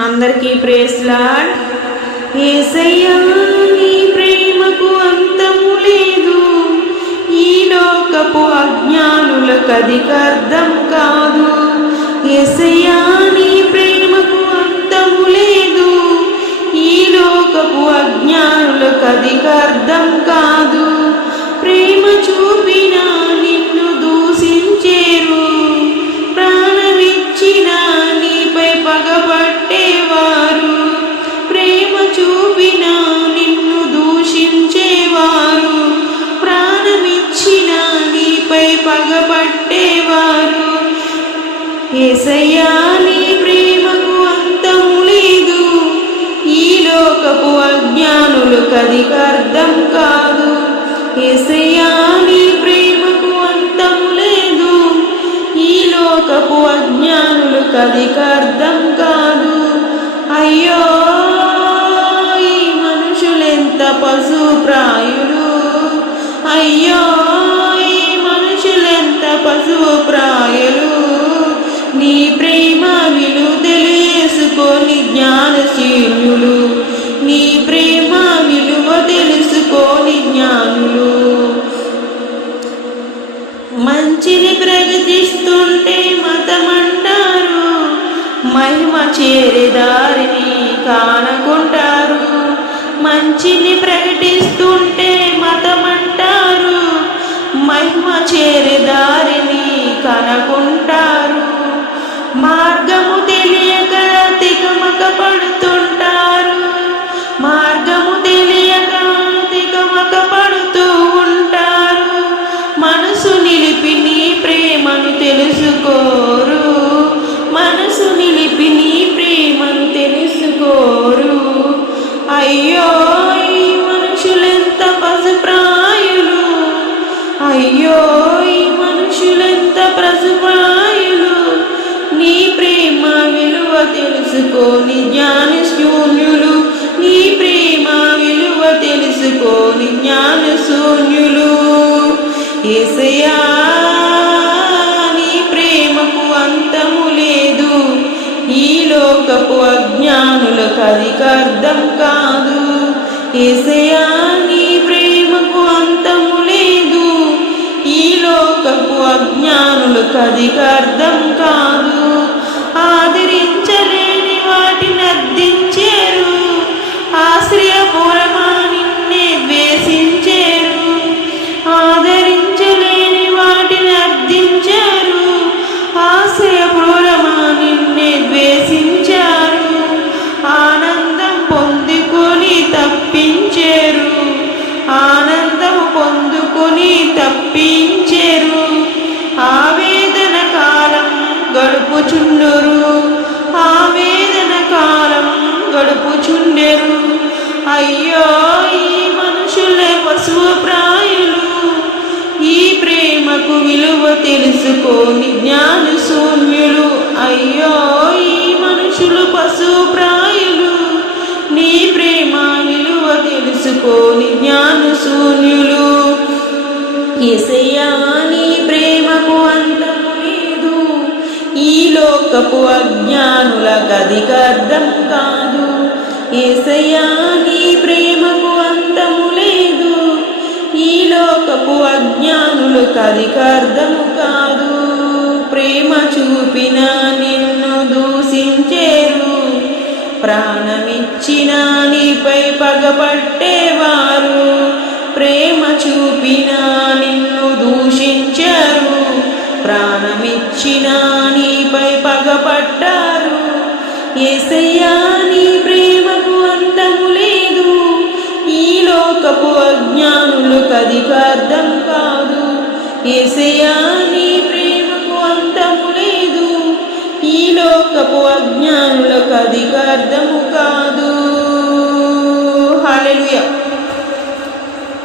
అందరికీ ప్రేస్లాడ్ ఏసయ్యా నీ ప్రేమకు అంతము లేదు. ఈ లోకపు అజ్ఞానులకు అర్థం కాదు. ఏసయ్యా నీ ప్రేమకు అంతము లేదు. ఈ లోకపు అజ్ఞానులకు అర్థం ఏసయ్యా నీ ప్రేమకు అంతము లేదు. ఈ లోకపు అజ్ఞానులకు అర్థం కాదు. ఏసయ్యా నీ ప్రేమకు అంతము లేదు. ఈ లోకపు అజ్ఞానులకు అధికార్థం అర్థం మహిమ చేరేదారిని కానకుంటారు. మంచిని ప్రకటిస్తుంటే మతమంటారు. మహిమ చేరేదారిని కనుకుంటారు. మార్గము తెలియక తికమక పడుతుంటారు తెలుసుకోని జ్ఞానశూన్యులు నీ ప్రేమ విలువ తెలుసుకోని జ్ఞానశూన్యులు. ఏసయా నీ ప్రేమకు అంతము లేదు. ఈ లోకపు అజ్ఞానులకు అర్థం కాదు. ఏసయా నీ ప్రేమకు అంతము లేదు. ఈ లోకపు అజ్ఞానులకు అర్థం కాదు. గడుపుచుండురు. ఆవేదన కాలం గడుపుచుండెరు. అయ్యో ఈ మనుషులే పశువు ప్రాయులు. ఈ ప్రేమకు విలువ తెలుసుకోని జ్ఞాన శూన్యులు అయ్యో ఈ మనుషులు పశువు ప్రాయులు. నీ ప్రేమ విలువ తెలుసుకోని జ్ఞాన శూన్యులు లోకపు అజ్ఞానులకు అర్థం కాదు. ఏసయ్యా నీ ప్రేమకు అంతము లేదు. ఈ లోకపు అజ్ఞానులకు అధికార్థము కాదు. ప్రేమ చూపిన నిన్ను దూషించేరు. ప్రాణమిచ్చిన నీపై పగపట్టేవారు. ప్రేమ చూపిన నిన్ను దూషించారు. ప్రాణమిచ్చిన లోకపు అజ్ఞానులకు అధికార్థం కాదు. ఏసయ్యా నీ ప్రేమకు అంతము లేదు. ఈ లోకపు అజ్ఞానులకు అధికార్థము కాదు. హల్లెలూయా.